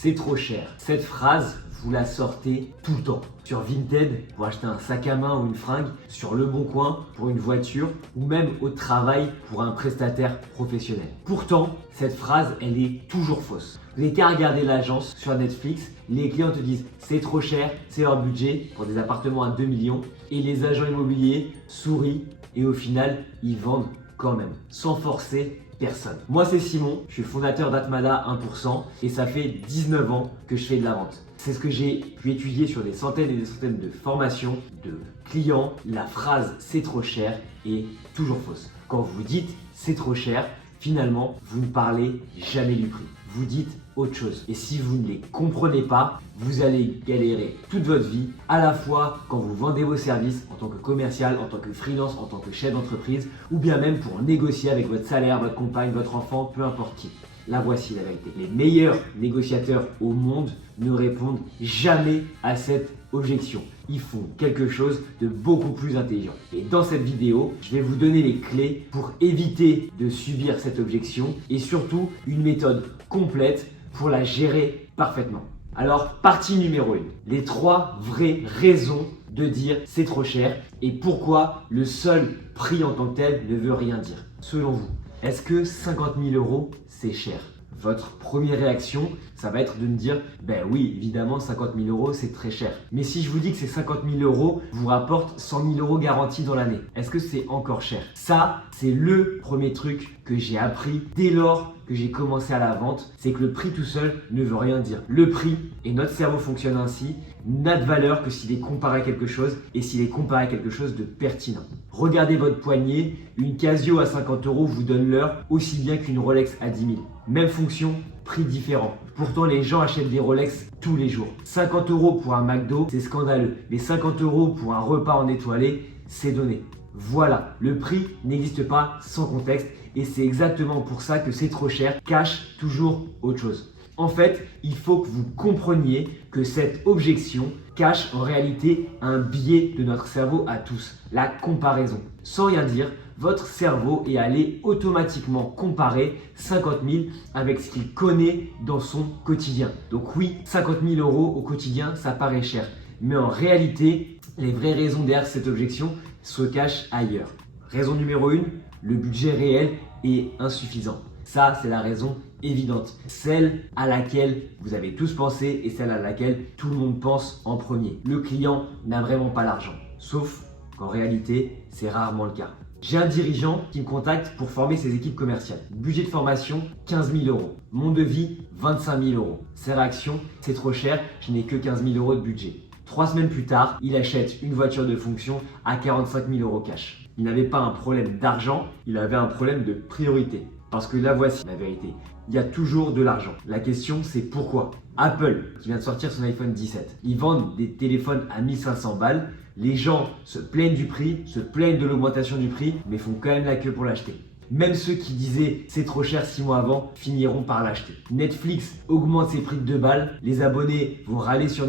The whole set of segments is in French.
C'est trop cher. Cette phrase, vous la sortez tout le temps. Sur Vinted pour acheter un sac à main ou une fringue, sur Le Bon Coin pour une voiture ou même au travail pour un prestataire professionnel. Pourtant, cette phrase, elle est toujours fausse. Vous n'avez qu'à regarder l'agence sur Netflix, les clients te disent c'est trop cher, c'est leur budget pour des appartements à 2 millions et les agents immobiliers sourient et au final, ils vendent quand même, sans forcer personne. Moi c'est Simon, je suis le fondateur d'Atmada 1% et ça fait 19 ans que je fais de la vente. C'est ce que j'ai pu étudier sur des centaines et des centaines de formations de clients. La phrase c'est trop cher est toujours fausse. Quand vous dites c'est trop cher, finalement vous ne parlez jamais du prix. Vous dites autre chose. Et si vous ne les comprenez pas, vous allez galérer toute votre vie, à la fois quand vous vendez vos services en tant que commercial, en tant que freelance, en tant que chef d'entreprise, ou bien même pour négocier avec votre salaire, votre compagne, votre enfant, peu importe qui. La voici la vérité. Les meilleurs négociateurs au monde ne répondent jamais à cette objection. Ils font quelque chose de beaucoup plus intelligent. Et dans cette vidéo, je vais vous donner les clés pour éviter de subir cette objection et surtout une méthode complète pour la gérer parfaitement. Alors, partie numéro 1. Les 3 vraies raisons de dire c'est trop cher et pourquoi le seul prix en tant que tel ne veut rien dire. Selon vous, est-ce que 50 000 € c'est cher ? Votre première réaction, ça va être de me dire ben oui, évidemment 50 000 € c'est très cher. Mais si je vous dis que ces 50 000 € vous rapportent 100 000 € garantis dans l'année, est-ce que c'est encore cher ? Ça, c'est le premier truc que j'ai appris dès lors que j'ai commencé à la vente, c'est que le prix tout seul ne veut rien dire. Le prix, et notre cerveau fonctionne ainsi, n'a de valeur que s'il est comparé à quelque chose et s'il est comparé à quelque chose de pertinent. Regardez votre poignet, une Casio à 50 € vous donne l'heure aussi bien qu'une Rolex à 10 000. Même fonction, prix différent. Pourtant, les gens achètent des Rolex tous les jours. 50 € pour un McDo, c'est scandaleux. Mais 50 € pour un repas en étoilé, c'est donné. Voilà, le prix n'existe pas sans contexte et c'est exactement pour ça que c'est trop cher cache toujours autre chose. En fait, il faut que vous compreniez que cette objection cache en réalité un biais de notre cerveau à tous, la comparaison. Sans rien dire, votre cerveau est allé automatiquement comparer 50 000 avec ce qu'il connaît dans son quotidien. Donc oui, 50 000 € au quotidien, ça paraît cher. Mais en réalité, les vraies raisons derrière cette objection se cachent ailleurs. Raison numéro 1, le budget réel est insuffisant. Ça, c'est la raison évidente. Celle à laquelle vous avez tous pensé et celle à laquelle tout le monde pense en premier. Le client n'a vraiment pas l'argent. Sauf qu'en réalité, c'est rarement le cas. J'ai un dirigeant qui me contacte pour former ses équipes commerciales. Budget de formation, 15 000 €. Mon devis, 25 000 €. Ses réactions, c'est trop cher, je n'ai que 15 000 € de budget. 3 semaines plus tard, il achète une voiture de fonction à 45 000 € cash. Il n'avait pas un problème d'argent, il avait un problème de priorité. Parce que là voici la vérité, il y a toujours de l'argent. La question c'est pourquoi ? Apple, qui vient de sortir son iPhone 17, ils vendent des téléphones à 1500 balles. Les gens se plaignent du prix, se plaignent de l'augmentation du prix, mais font quand même la queue pour l'acheter. Même ceux qui disaient c'est trop cher 6 mois avant finiront par l'acheter. Netflix augmente ses prix de 2 balles, les abonnés vont râler sur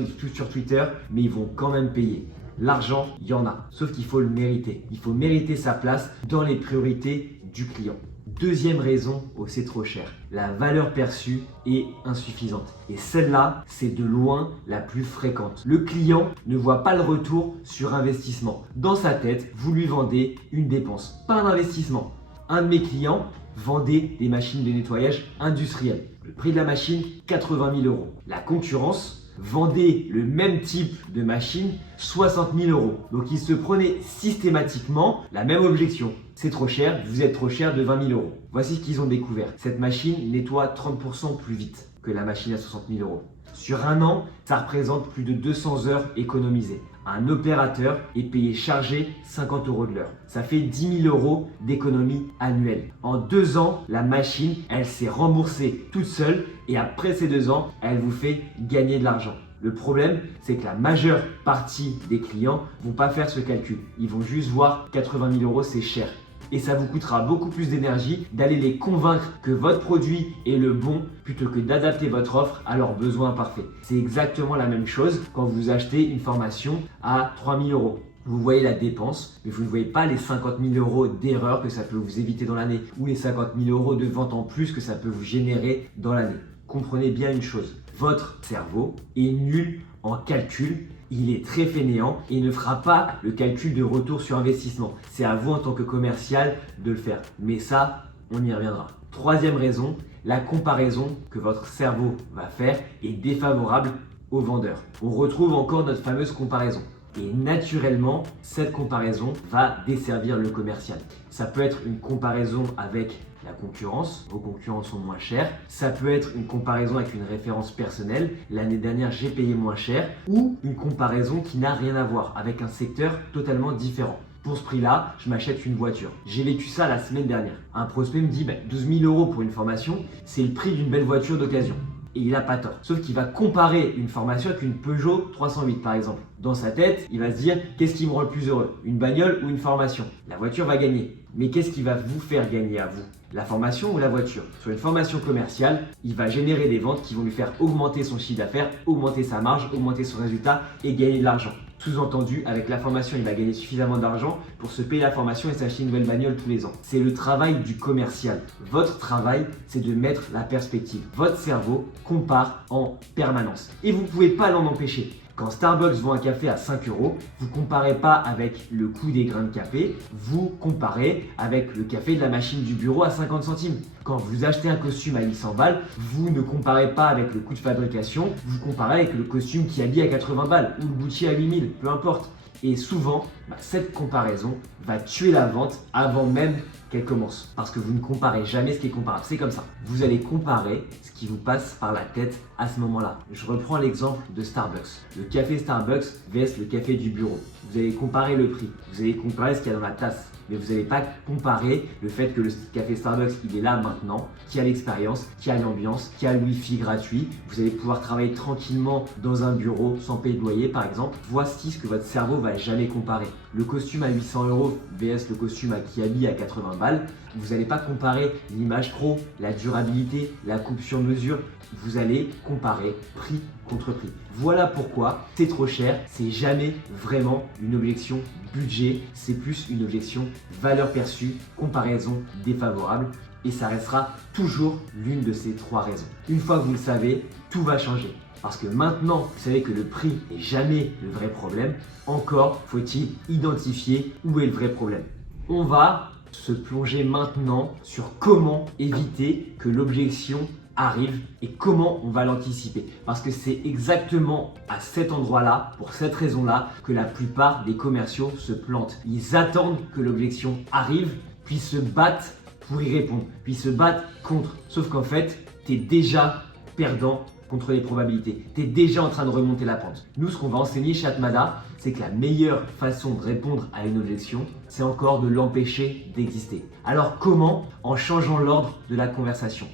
Twitter, mais ils vont quand même payer. L'argent, il y en a, sauf qu'il faut le mériter. Il faut mériter sa place dans les priorités du client. Deuxième raison où c'est trop cher, la valeur perçue est insuffisante. Et celle-là, c'est de loin la plus fréquente. Le client ne voit pas le retour sur investissement. Dans sa tête, vous lui vendez une dépense, pas un investissement. Un de mes clients vendait des machines de nettoyage industrielles. Le prix de la machine, 80 000 €. La concurrence vendait le même type de machine, 60 000 €. Donc il se prenait systématiquement la même objection. C'est trop cher, vous êtes trop cher de 20 000 €. Voici ce qu'ils ont découvert. Cette machine nettoie 30% plus vite que la machine à 60 000 €. Sur un an, ça représente plus de 200 heures économisées. Un opérateur est payé chargé 50 € de l'heure. Ça fait 10 000 € d'économie annuelle. En 2 ans, la machine, elle s'est remboursée toute seule et après ces 2 ans, elle vous fait gagner de l'argent. Le problème, c'est que la majeure partie des clients vont pas faire ce calcul. Ils vont juste voir 80 000 € c'est cher. Et ça vous coûtera beaucoup plus d'énergie d'aller les convaincre que votre produit est le bon plutôt que d'adapter votre offre à leurs besoins parfaits. C'est exactement la même chose quand vous achetez une formation à 3 000 €. Vous voyez la dépense, mais vous ne voyez pas les 50 000 € d'erreurs que ça peut vous éviter dans l'année ou les 50 000 € de vente en plus que ça peut vous générer dans l'année. Comprenez bien une chose, Votre cerveau est nul en calcul, il est très fainéant et ne fera pas le calcul de retour sur investissement. C'est à vous en tant que commercial de le faire. Mais ça, on y reviendra. Troisième raison, la comparaison que votre cerveau va faire est défavorable aux vendeurs. On retrouve encore notre fameuse comparaison. Et naturellement, cette comparaison va desservir le commercial. Ça peut être une comparaison avec la concurrence, vos concurrents sont moins chers. Ça peut être une comparaison avec une référence personnelle, l'année dernière j'ai payé moins cher, ou une comparaison qui n'a rien à voir, avec un secteur totalement différent. Pour ce prix-là, je m'achète une voiture. J'ai vécu ça la semaine dernière. Un prospect me dit 12 000 € pour une formation, c'est le prix d'une belle voiture d'occasion. Et il n'a pas tort. Sauf qu'il va comparer une formation avec une Peugeot 308 par exemple. Dans sa tête, il va se dire qu'est-ce qui me rend le plus heureux? Une bagnole ou une formation? La voiture va gagner. Mais qu'est-ce qui va vous faire gagner à vous? La formation ou la voiture? Sur une formation commerciale, il va générer des ventes qui vont lui faire augmenter son chiffre d'affaires, augmenter sa marge, augmenter son résultat et gagner de l'argent. Sous-entendu, avec la formation, il va gagner suffisamment d'argent pour se payer la formation et s'acheter une nouvelle bagnole tous les ans. C'est le travail du commercial. Votre travail, c'est de mettre la perspective. Votre cerveau compare en permanence. Et vous ne pouvez pas l'en empêcher. Quand Starbucks vend un café à 5 €, vous ne comparez pas avec le coût des grains de café, vous comparez avec le café de la machine du bureau à 50 centimes. Quand vous achetez un costume à 800 balles, vous ne comparez pas avec le coût de fabrication, vous comparez avec le costume qui habille à 80 balles ou le Gucci à 8000, peu importe. Et souvent, cette comparaison va tuer la vente avant même qu'elle commence. Parce que vous ne comparez jamais ce qui est comparable. C'est comme ça. Vous allez comparer ce qui vous passe par la tête à ce moment-là. Je reprends l'exemple de Starbucks. Le café Starbucks vs le café du bureau. Vous allez comparer le prix. Vous allez comparer ce qu'il y a dans la tasse. Mais vous n'allez pas comparer le fait que le café Starbucks, il est là maintenant, qui a l'expérience, qui a l'ambiance, qui a le Wi-Fi gratuit. Vous allez pouvoir travailler tranquillement dans un bureau sans payer de loyer, par exemple. Voici ce que votre cerveau va jamais comparer. Le costume à 800 € vs le costume qui habille à 80 balles. Vous n'allez pas comparer l'image pro, la durabilité, la coupe sur mesure. Vous allez comparer prix contre prix. Voilà pourquoi c'est trop cher. C'est jamais vraiment une objection budget, c'est plus une objection valeur perçue, comparaison défavorable. Et ça restera toujours l'une de ces trois raisons. Une fois que vous le savez, tout va changer. Parce que maintenant, vous savez que le prix n'est jamais le vrai problème. Encore faut-il identifier où est le vrai problème. On va se plonger maintenant sur comment éviter que l'objection arrive et comment on va l'anticiper. Parce que c'est exactement à cet endroit-là, pour cette raison-là, que la plupart des commerciaux se plantent. Ils attendent que l'objection arrive, puis se battent pour y répondre, puis se battent contre. Sauf qu'en fait, tu es déjà perdant contre les probabilités. Tu es déjà en train de remonter la pente. Nous, ce qu'on va enseigner chez Atmada, c'est que la meilleure façon de répondre à une objection, c'est encore de l'empêcher d'exister. Alors comment? En changeant l'ordre de la conversation.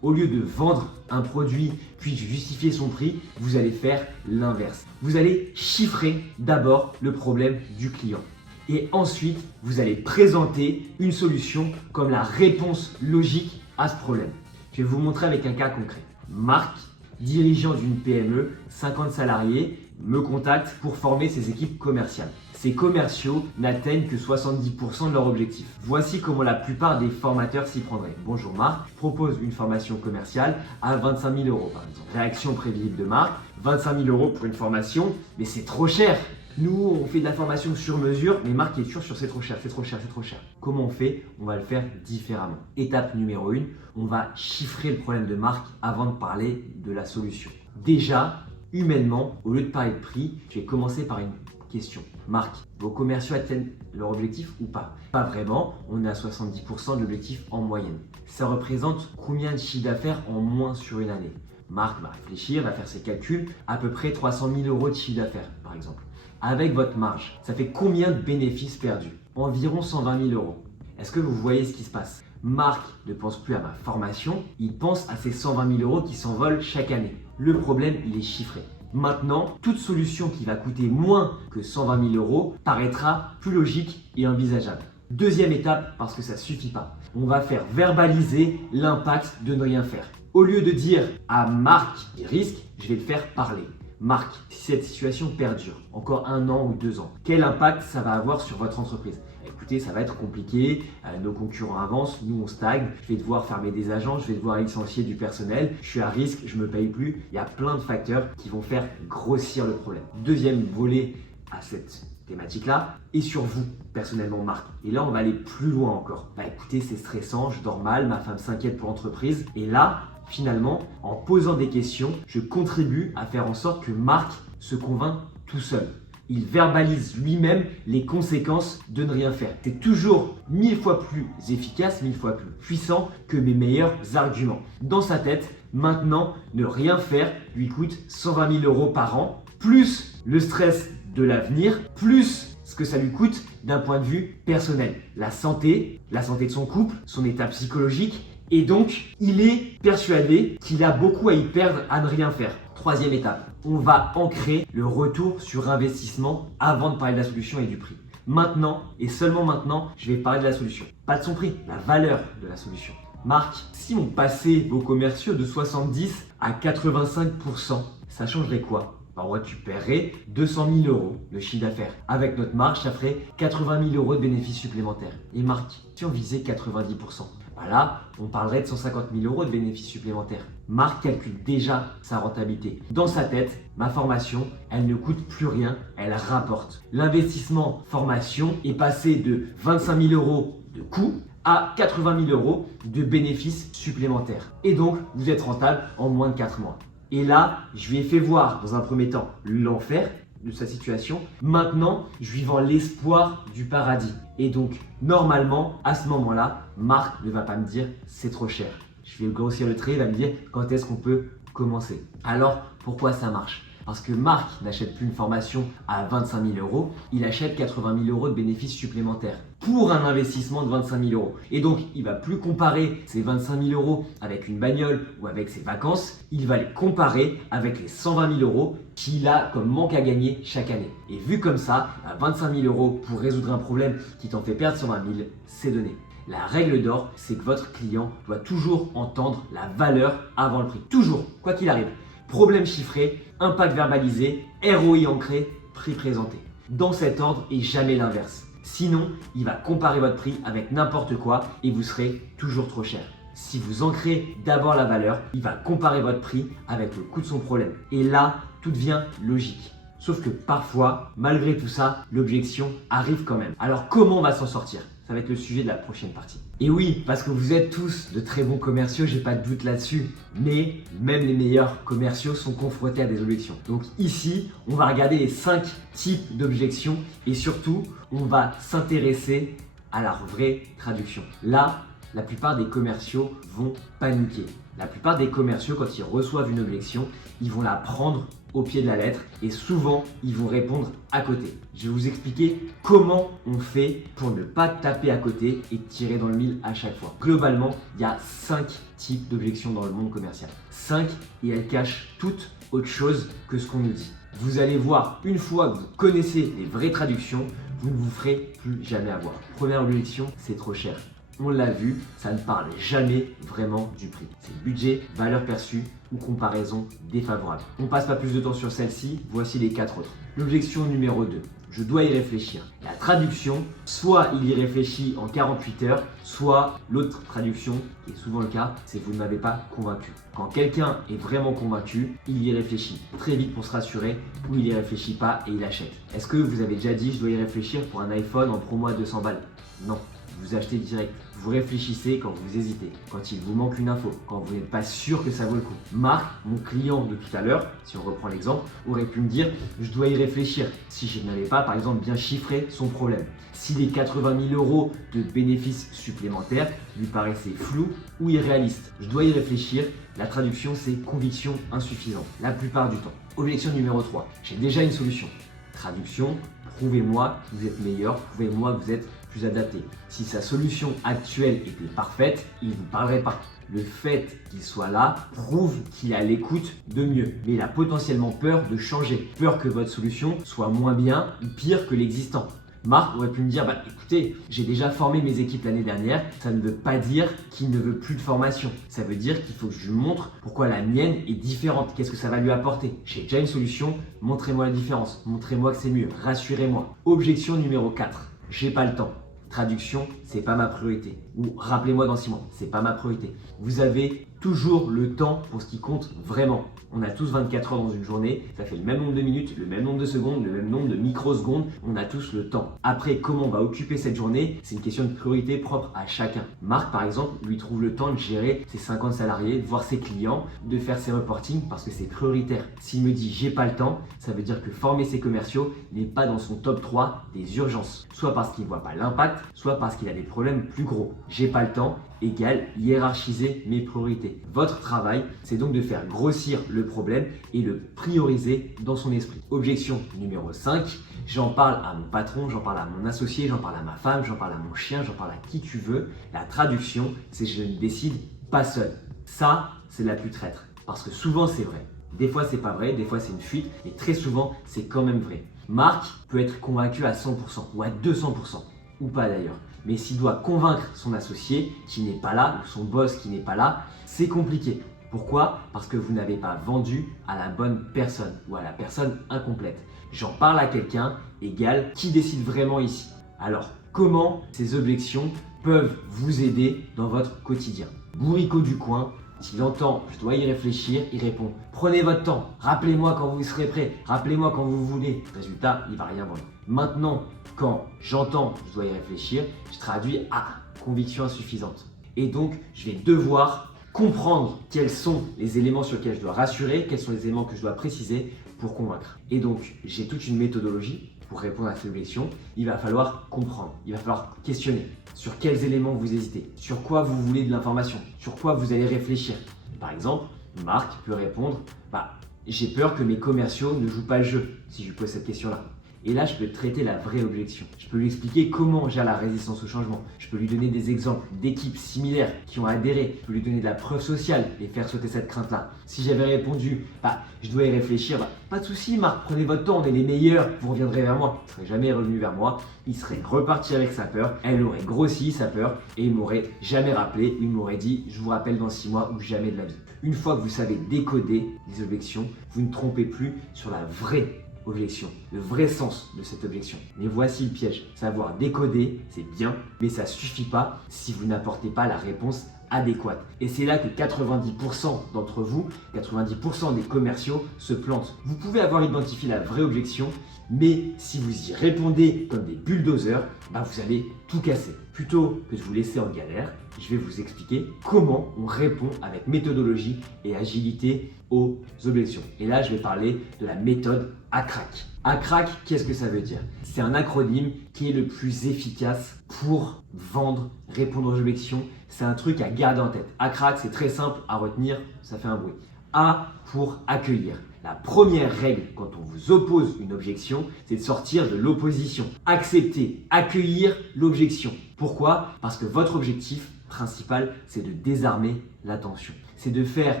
Au lieu de vendre un produit puis justifier son prix, vous allez faire l'inverse. Vous allez chiffrer d'abord le problème du client. Et ensuite, vous allez présenter une solution comme la réponse logique à ce problème. Je vais vous montrer avec un cas concret. Marc, dirigeant d'une PME, 50 salariés, me contacte pour former ses équipes commerciales. Ces commerciaux n'atteignent que 70% de leur objectif. Voici comment la plupart des formateurs s'y prendraient. Bonjour Marc, propose une formation commerciale à 25 000 € par exemple. Réaction prévisible de Marc, 25 000 € pour une formation, mais c'est trop cher. Nous, on fait de la formation sur mesure, mais Marc est toujours sur c'est trop cher, c'est trop cher, c'est trop cher. Comment on fait? On va le faire différemment. Étape numéro 1, on va chiffrer le problème de Marc avant de parler de la solution. Déjà, humainement, au lieu de parler de prix, je vais commencer par une question. Marc, vos commerciaux atteignent leur objectif ou pas? Pas vraiment, on est à 70% de l'objectif en moyenne. Ça représente combien de chiffre d'affaires en moins sur une année? Marc va réfléchir, va faire ses calculs, à peu près 300 000 € de chiffre d'affaires par exemple. Avec votre marge, ça fait combien de bénéfices perdus? Environ 120 000 €. Est-ce que vous voyez ce qui se passe? Marc ne pense plus à ma formation, il pense à ces 120 000 € qui s'envolent chaque année. Le problème, il est chiffré. Maintenant, toute solution qui va coûter moins que 120 000 € paraîtra plus logique et envisageable. Deuxième étape, parce que ça ne suffit pas, on va faire verbaliser l'impact de ne rien faire. Au lieu de dire à Marc il risque, je vais le faire parler. Marc, si cette situation perdure encore 1 an ou 2 ans, quel impact ça va avoir sur votre entreprise? écoutez, ça va être compliqué, nos concurrents avancent, nous on stagne, je vais devoir fermer des agences, je vais devoir licencier du personnel, je suis à risque, je me paye plus. Il y a plein de facteurs qui vont faire grossir le problème. Deuxième volet à cette thématique-là et sur vous, personnellement, Marc. Et là, on va aller plus loin encore. Bah écoutez, c'est stressant, je dors mal, ma femme s'inquiète pour l'entreprise. Et là, finalement, en posant des questions, je contribue à faire en sorte que Marc se convainc tout seul. Il verbalise lui-même les conséquences de ne rien faire. C'est toujours 1000 fois plus efficace, 1000 fois plus puissant que mes meilleurs arguments. Dans sa tête, maintenant, ne rien faire lui coûte 120 000 € par an, plus le stress de l'avenir, plus ce que ça lui coûte d'un point de vue personnel. La santé de son couple, son état psychologique, et donc il est persuadé qu'il a beaucoup à y perdre à ne rien faire. Troisième étape, on va ancrer le retour sur investissement avant de parler de la solution et du prix. Maintenant, et seulement maintenant, je vais parler de la solution. Pas de son prix, la valeur de la solution. Marc, si on passait vos commerciaux de 70 à 85%, ça changerait quoi? On récupérerait 200 000 € de chiffre d'affaires. Avec notre marge, ça ferait 80 000 € de bénéfices supplémentaires. Et Marc, si on visait 90%, là, on parlerait de 150 000 € de bénéfices supplémentaires. Marc calcule déjà sa rentabilité. Dans sa tête, ma formation, elle ne coûte plus rien, elle rapporte. L'investissement formation est passé de 25 000 € de coût à 80 000 € de bénéfices supplémentaires. Et donc, vous êtes rentable en moins de 4 mois. Et là, je lui ai fait voir dans un premier temps l'enfer de sa situation. Maintenant, je lui vends l'espoir du paradis. Et donc, normalement, à ce moment-là, Marc ne va pas me dire c'est trop cher. Je vais grossir le trait, il va me dire quand est-ce qu'on peut commencer. Alors, pourquoi ça marche? Parce que Marc n'achète plus une formation à 25 000 €, il achète 80 000 € de bénéfices supplémentaires pour un investissement de 25 000 €. Et donc, il ne va plus comparer ces 25 000 € avec une bagnole ou avec ses vacances, il va les comparer avec les 120 000 € qu'il a comme manque à gagner chaque année. Et vu comme ça, à 25 000 € pour résoudre un problème qui t'en fait perdre 120 000, c'est donné. La règle d'or, c'est que votre client doit toujours entendre la valeur avant le prix. Toujours, quoi qu'il arrive. Problème chiffré, impact verbalisé, ROI ancré, prix présenté. Dans cet ordre et jamais l'inverse. Sinon, il va comparer votre prix avec n'importe quoi et vous serez toujours trop cher. Si vous ancrez d'abord la valeur, il va comparer votre prix avec le coût de son problème. Et là, tout devient logique. Sauf que parfois, malgré tout ça, l'objection arrive quand même. Alors comment on va s'en sortir? Ça va être le sujet de la prochaine partie. Et oui, parce que vous êtes tous de très bons commerciaux, j'ai pas de doute là-dessus. Mais même les meilleurs commerciaux sont confrontés à des objections. Donc ici, on va regarder les 5 types d'objections et surtout, on va s'intéresser à la vraie traduction. Là, la plupart des commerciaux vont paniquer. La plupart des commerciaux, quand ils reçoivent une objection, ils vont la prendre au pied de la lettre et souvent, ils vont répondre à côté. Je vais vous expliquer comment on fait pour ne pas taper à côté et tirer dans le mille à chaque fois. Globalement, il y a 5 types d'objections dans le monde commercial. 5 et elles cachent toutes autre chose que ce qu'on nous dit. Vous allez voir, une fois que vous connaissez les vraies traductions, vous ne vous ferez plus jamais avoir. Première objection, c'est trop cher. On l'a vu, ça ne parle jamais vraiment du prix. C'est budget, valeur perçue ou comparaison défavorable. On ne passe pas plus de temps sur celle-ci, voici les 4 autres. L'objection numéro 2, je dois y réfléchir. La traduction, soit il y réfléchit en 48 heures, soit l'autre traduction, qui est souvent le cas, c'est vous ne m'avez pas convaincu. Quand quelqu'un est vraiment convaincu, il y réfléchit très vite pour se rassurer, ou il y réfléchit pas et il achète. Est-ce que vous avez déjà dit je dois y réfléchir pour un iPhone en promo à 200 balles? Non. Vous achetez direct. Vous réfléchissez quand vous hésitez, quand il vous manque une info, quand vous n'êtes pas sûr que ça vaut le coup. Marc, mon client de tout à l'heure, si on reprend l'exemple, aurait pu me dire je dois y réfléchir si je n'avais pas par exemple bien chiffré son problème. Si les 80 000 € de bénéfices supplémentaires lui paraissaient flous ou irréalistes. Je dois y réfléchir. La traduction c'est conviction insuffisante la plupart du temps. Objection numéro 3. J'ai déjà une solution. Traduction, prouvez-moi que vous êtes meilleur, prouvez-moi que vous êtes plus adapté. Si sa solution actuelle était parfaite, il ne vous parlerait pas. Le fait qu'il soit là prouve qu'il a l'écoute de mieux. Mais il a potentiellement peur de changer, peur que votre solution soit moins bien ou pire que l'existant. Marc aurait pu me dire, écoutez, j'ai déjà formé mes équipes l'année dernière, ça ne veut pas dire qu'il ne veut plus de formation. Ça veut dire qu'il faut que je lui montre pourquoi la mienne est différente, qu'est-ce que ça va lui apporter. J'ai déjà une solution, montrez-moi la différence, montrez-moi que c'est mieux, rassurez-moi. Objection numéro 4, j'ai pas le temps. Traduction, c'est pas ma priorité. Ou rappelez-moi dans 6 mois, c'est pas ma priorité. Vous avez toujours le temps pour ce qui compte vraiment. On a tous 24 heures dans une journée, ça fait le même nombre de minutes, le même nombre de secondes, le même nombre de microsecondes, on a tous le temps. Après, comment on va occuper cette journée, c'est une question de priorité propre à chacun. Marc, par exemple, lui trouve le temps de gérer ses 50 salariés, de voir ses clients, de faire ses reportings parce que c'est prioritaire. S'il me dit j'ai pas le temps, ça veut dire que former ses commerciaux n'est pas dans son top 3 des urgences. Soit parce qu'il ne voit pas l'impact, soit parce qu'il a des problèmes plus gros. J'ai pas le temps égale hiérarchiser mes priorités. Votre travail, c'est donc de faire grossir le problème et le prioriser dans son esprit. Objection numéro 5, j'en parle à mon patron, j'en parle à mon associé, j'en parle à ma femme, j'en parle à mon chien, j'en parle à qui tu veux. La traduction, c'est je ne décide pas seul. Ça, c'est la plus traître. Parce que souvent, c'est vrai. Des fois, c'est pas vrai, des fois, c'est une fuite, mais très souvent, c'est quand même vrai. Marc peut être convaincu à 100% ou à 200%, ou pas d'ailleurs. Mais s'il doit convaincre son associé qui n'est pas là, ou son boss qui n'est pas là, c'est compliqué. Pourquoi? Parce que vous n'avez pas vendu à la bonne personne ou à la personne incomplète. J'en parle à quelqu'un égale qui décide vraiment ici. Alors, comment ces objections peuvent vous aider dans votre quotidien? Bourrico du coin, s'il entend « je dois y réfléchir », il répond « prenez votre temps, rappelez-moi quand vous serez prêt, rappelez-moi quand vous voulez ». Résultat, il ne va rien vendre. Maintenant, quand j'entends « je dois y réfléchir », je traduis « ah, conviction insuffisante ». Et donc, je vais devoir comprendre quels sont les éléments sur lesquels je dois rassurer, quels sont les éléments que je dois préciser pour convaincre. Et donc, j'ai toute une méthodologie pour répondre à cette objection. Il va falloir comprendre, il va falloir questionner. Sur quels éléments vous hésitez? Sur quoi vous voulez de l'information? Sur quoi vous allez réfléchir? Par exemple, Marc peut répondre « j'ai peur que mes commerciaux ne jouent pas le jeu » si je lui pose cette question-là. Et là, je peux traiter la vraie objection. Je peux lui expliquer comment j'ai la résistance au changement. Je peux lui donner des exemples d'équipes similaires qui ont adhéré. Je peux lui donner de la preuve sociale et faire sauter cette crainte-là. Si j'avais répondu « je dois y réfléchir », pas de souci Marc, prenez votre temps, on est les meilleurs, vous reviendrez vers moi. Il ne serait jamais revenu vers moi, il serait reparti avec sa peur, elle aurait grossi sa peur et il m'aurait jamais rappelé, il m'aurait dit « je vous rappelle dans 6 mois » ou jamais de la vie. Une fois que vous savez décoder les objections, vous ne trompez plus sur la vraie objection, le vrai sens de cette objection. Mais voici le piège. Savoir décoder, c'est bien, mais ça ne suffit pas si vous n'apportez pas la réponse adéquate. Et c'est là que 90% d'entre vous, 90% des commerciaux se plantent. Vous pouvez avoir identifié la vraie objection, mais si vous y répondez comme des bulldozers, vous allez tout casser. Plutôt que de vous laisser en galère, je vais vous expliquer comment on répond avec méthodologie et agilité aux objections. Et là, je vais parler de la méthode ACRAC. ACRAC, qu'est-ce que ça veut dire? C'est un acronyme qui est le plus efficace pour vendre, répondre aux objections. C'est un truc à garder en tête. ACRAC, c'est très simple à retenir, ça fait un bruit. A pour accueillir. La première règle quand on vous oppose une objection, c'est de sortir de l'opposition. Accepter, accueillir l'objection. Pourquoi? Parce que votre objectif principal, c'est de désarmer l'attention. C'est de faire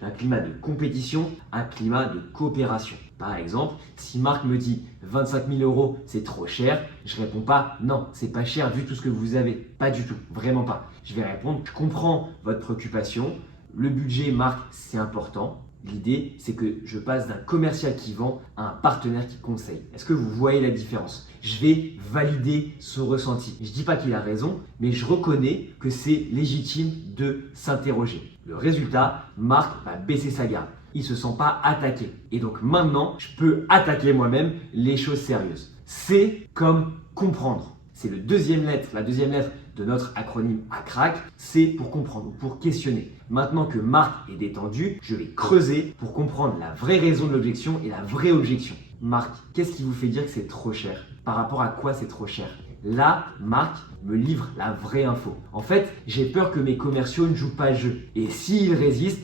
d'un climat de compétition un climat de coopération. Par exemple, si Marc me dit 25 000 euros, c'est trop cher, je réponds pas non, c'est pas cher vu tout ce que vous avez. Pas du tout, vraiment pas. Je vais répondre, je comprends votre préoccupation, le budget Marc, c'est important. L'idée, c'est que je passe d'un commercial qui vend à un partenaire qui conseille. Est-ce que vous voyez la différence? Je vais valider ce ressenti. Je ne dis pas qu'il a raison, mais je reconnais que c'est légitime de s'interroger. Le résultat, Marc va baisser sa garde. Il ne se sent pas attaqué. Et donc maintenant, je peux attaquer moi-même les choses sérieuses. C'est comme comprendre. C'est la deuxième lettre de notre acronyme ACRAC, c'est pour comprendre, pour questionner. Maintenant que Marc est détendu, je vais creuser pour comprendre la vraie raison de l'objection et la vraie objection. Marc, qu'est-ce qui vous fait dire que c'est trop cher? Par rapport à quoi c'est trop cher? Là, Marc me livre la vraie info. En fait, j'ai peur que mes commerciaux ne jouent pas le jeu. Et s'ils résistent,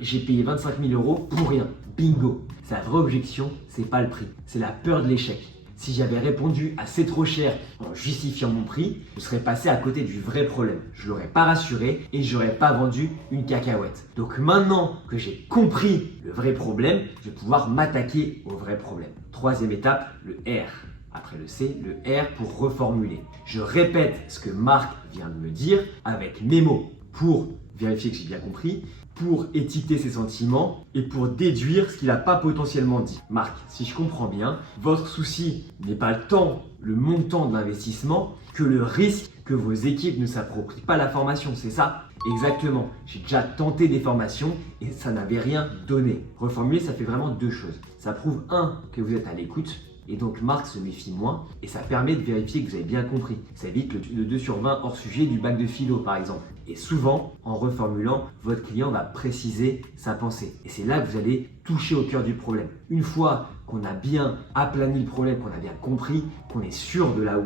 j'ai payé 25 000 euros pour rien. Bingo! Sa vraie objection, c'est pas le prix, c'est la peur de l'échec. Si j'avais répondu à c'est trop cher en justifiant mon prix, je serais passé à côté du vrai problème. Je ne l'aurais pas rassuré et je n'aurais pas vendu une cacahuète. Donc maintenant que j'ai compris le vrai problème, je vais pouvoir m'attaquer au vrai problème. Troisième étape, le R. Après le C, le R pour reformuler. Je répète ce que Marc vient de me dire avec mes mots pour vérifier que j'ai bien compris pour étiqueter ses sentiments et pour déduire ce qu'il n'a pas potentiellement dit. Marc, si je comprends bien, votre souci n'est pas le montant de l'investissement, que le risque que vos équipes ne s'approprient pas la formation, c'est ça? Exactement. J'ai déjà tenté des formations et ça n'avait rien donné. Reformuler, ça fait vraiment deux choses. Ça prouve, que vous êtes à l'écoute. Et donc Marc se méfie moins et ça permet de vérifier que vous avez bien compris. Ça évite le 2 sur 20 hors sujet du bac de philo par exemple. Et souvent, en reformulant, votre client va préciser sa pensée. Et c'est là que vous allez toucher au cœur du problème. Une fois qu'on a bien aplani le problème, qu'on a bien compris, qu'on est sûr de là où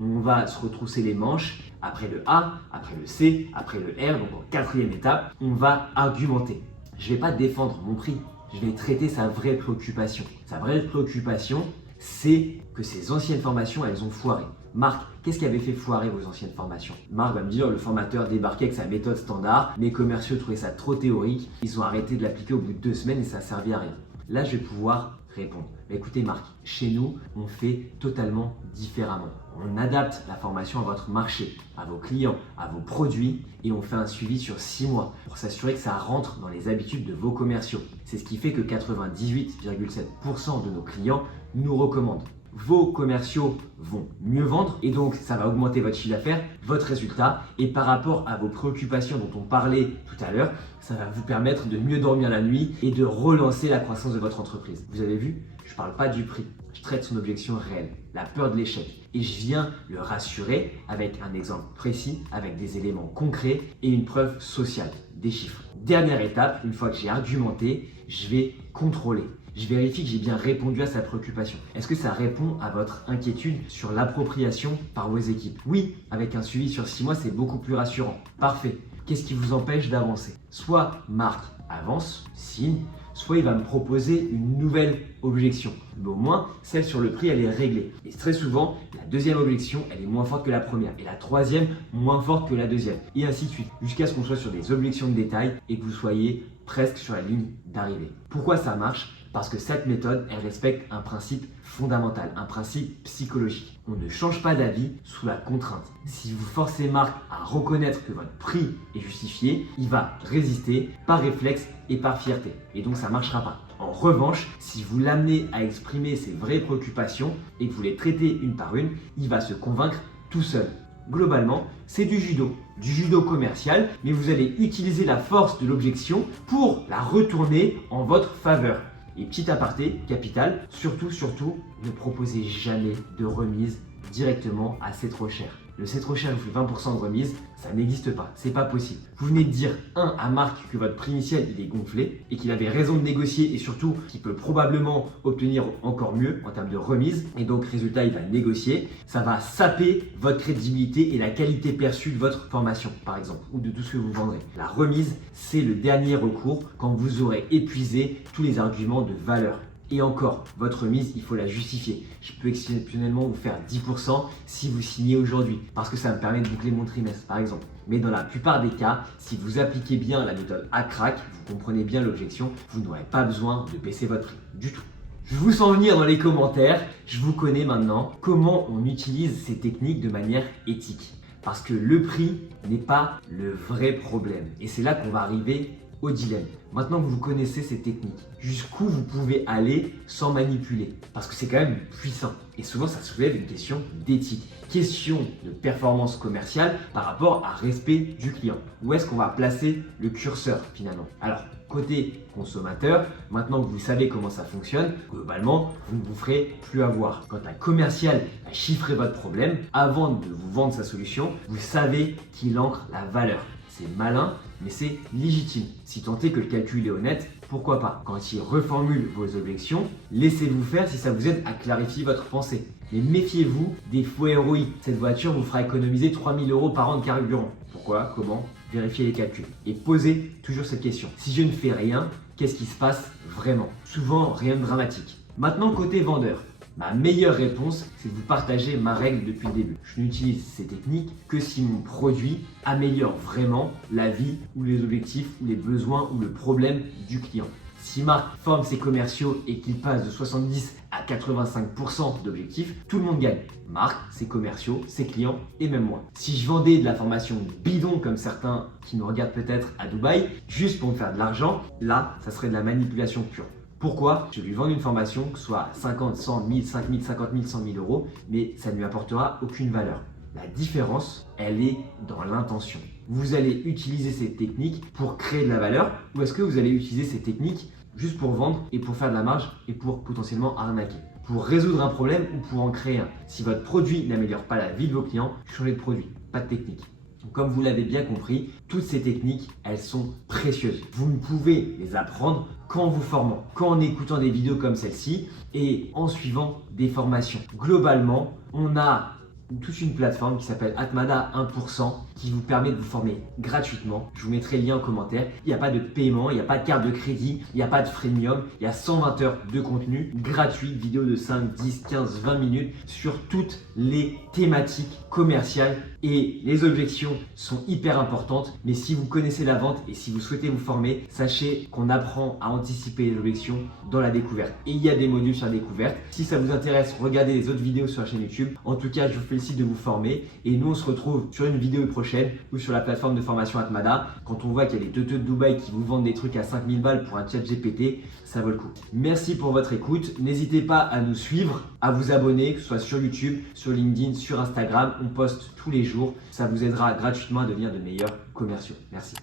on va se retrousser les manches. Après le A, après le C, après le R, donc en quatrième étape, on va argumenter. Je ne vais pas défendre mon prix. Je vais traiter sa vraie préoccupation. Sa vraie préoccupation, c'est que ses anciennes formations, elles ont foiré. Marc, qu'est-ce qui avait fait foirer vos anciennes formations? Marc va me dire, le formateur débarquait avec sa méthode standard, mes commerciaux trouvaient ça trop théorique, ils ont arrêté de l'appliquer au bout de 2 semaines et ça ne servait à rien. Là, je vais pouvoir répondre. Mais écoutez Marc, chez nous, on fait totalement différemment. On adapte la formation à votre marché, à vos clients, à vos produits et on fait un suivi sur 6 mois pour s'assurer que ça rentre dans les habitudes de vos commerciaux. C'est ce qui fait que 98,7% de nos clients nous recommandent. Vos commerciaux vont mieux vendre et donc ça va augmenter votre chiffre d'affaires, votre résultat et par rapport à vos préoccupations dont on parlait tout à l'heure, ça va vous permettre de mieux dormir la nuit et de relancer la croissance de votre entreprise. Vous avez vu, je ne parle pas du prix, je traite son objection réelle, la peur de l'échec et je viens le rassurer avec un exemple précis, avec des éléments concrets et une preuve sociale, des chiffres. Dernière étape, une fois que j'ai argumenté, je vais contrôler. Je vérifie que j'ai bien répondu à sa préoccupation. Est-ce que ça répond à votre inquiétude sur l'appropriation par vos équipes? Oui, avec un suivi sur 6 mois, c'est beaucoup plus rassurant. Parfait. Qu'est-ce qui vous empêche d'avancer? Soit Marc avance, signe, soit il va me proposer une nouvelle objection. Mais au moins, celle sur le prix, elle est réglée. Et très souvent, la deuxième objection, elle est moins forte que la première. Et la troisième, moins forte que la deuxième. Et ainsi de suite. Jusqu'à ce qu'on soit sur des objections de détail et que vous soyez presque sur la ligne d'arrivée. Pourquoi ça marche? Parce que cette méthode, elle respecte un principe fondamental, un principe psychologique. On ne change pas d'avis sous la contrainte. Si vous forcez Marc à reconnaître que votre prix est justifié, il va résister par réflexe et par fierté. Et donc ça ne marchera pas. En revanche, si vous l'amenez à exprimer ses vraies préoccupations et que vous les traitez une par une, il va se convaincre tout seul. Globalement, c'est du judo commercial, mais vous allez utiliser la force de l'objection pour la retourner en votre faveur. Et petit aparté, capital, surtout, ne proposez jamais de remise directement à c'est trop cher. Le c'est trop cher, vous fait 20% de remise, ça n'existe pas, c'est pas possible. Vous venez de dire, à Marc que votre prix initial il est gonflé et qu'il avait raison de négocier et surtout qu'il peut probablement obtenir encore mieux en termes de remise. Et donc, résultat, il va négocier. Ça va saper votre crédibilité et la qualité perçue de votre formation, par exemple, ou de tout ce que vous vendrez. La remise, c'est le dernier recours quand vous aurez épuisé tous les arguments de valeur. Et encore, votre remise, il faut la justifier. Je peux exceptionnellement vous faire 10% si vous signez aujourd'hui, parce que ça me permet de boucler mon trimestre, par exemple. Mais dans la plupart des cas, si vous appliquez bien la méthode ACRAC, vous comprenez bien l'objection, vous n'aurez pas besoin de baisser votre prix, du tout. Je vous sens venir dans les commentaires, je vous connais maintenant, comment on utilise ces techniques de manière éthique. Parce que le prix n'est pas le vrai problème. Et c'est là qu'on va arriver au dilemme. Maintenant que vous connaissez ces techniques, jusqu'où vous pouvez aller sans manipuler? Parce que c'est quand même puissant. Et souvent, ça soulève une question d'éthique. Question de performance commerciale par rapport à respect du client. Où est-ce qu'on va placer le curseur finalement? Alors, côté consommateur, maintenant que vous savez comment ça fonctionne, globalement, vous ne vous ferez plus avoir. Quand un commercial a chiffré votre problème, avant de vous vendre sa solution, vous savez qu'il ancre la valeur. C'est malin, mais c'est légitime. Si tant est que le calcul est honnête, pourquoi pas? Quand il reformule vos objections, laissez-vous faire si ça vous aide à clarifier votre pensée. Mais méfiez-vous des faux ROI. Cette voiture vous fera économiser 3 000 € par an de carburant. Pourquoi? Comment? Vérifiez les calculs. Et posez toujours cette question. Si je ne fais rien, qu'est-ce qui se passe vraiment? Souvent, rien de dramatique. Maintenant, côté vendeur. Ma meilleure réponse, c'est de vous partager ma règle depuis le début. Je n'utilise ces techniques que si mon produit améliore vraiment la vie ou les objectifs ou les besoins ou le problème du client. Si Marc forme ses commerciaux et qu'il passe de 70 à 85% d'objectifs, tout le monde gagne. Marque, ses commerciaux, ses clients et même moi. Si je vendais de la formation bidon comme certains qui nous regardent peut-être à Dubaï, juste pour me faire de l'argent, là, ça serait de la manipulation pure. Pourquoi? Je vais lui vendre une formation, que ce soit 50, 100, 1000, 5000, 50 000, 100 000 euros, mais ça ne lui apportera aucune valeur. La différence, elle est dans l'intention. Vous allez utiliser cette technique pour créer de la valeur ou est-ce que vous allez utiliser cette technique juste pour vendre et pour faire de la marge et pour potentiellement arnaquer? Pour résoudre un problème ou pour en créer un. Si votre produit n'améliore pas la vie de vos clients, changez de produit, pas de technique. Donc, comme vous l'avez bien compris, toutes ces techniques, elles sont précieuses. Vous ne pouvez les apprendre qu'en vous formant, qu'en écoutant des vidéos comme celle-ci et en suivant des formations. Globalement, on a toute une plateforme qui s'appelle Atmada 1% qui vous permet de vous former gratuitement. Je vous mettrai le lien en commentaire. Il n'y a pas de paiement, il n'y a pas de carte de crédit, il n'y a pas de freemium. Il y a 120 heures de contenu gratuit, vidéo de 5, 10, 15, 20 minutes sur toutes les thématiques commerciales et les objections sont hyper importantes. Mais si vous connaissez la vente et si vous souhaitez vous former, sachez qu'on apprend à anticiper les objections dans la découverte. Et il y a des modules sur la découverte. Si ça vous intéresse, regardez les autres vidéos sur la chaîne YouTube. En tout cas, je vous félicite de vous former et nous on se retrouve sur une vidéo prochaine ou sur la plateforme de formation Atmada. Quand on voit qu'il y a des teuteux de Dubaï qui vous vendent des trucs à 5000 balles pour un chat GPT, ça vaut le coup. Merci pour votre écoute. N'hésitez pas à nous suivre, à vous abonner, que ce soit sur YouTube, sur LinkedIn, sur Instagram. On poste tous les jours. Ça vous aidera gratuitement à devenir de meilleurs commerciaux. Merci.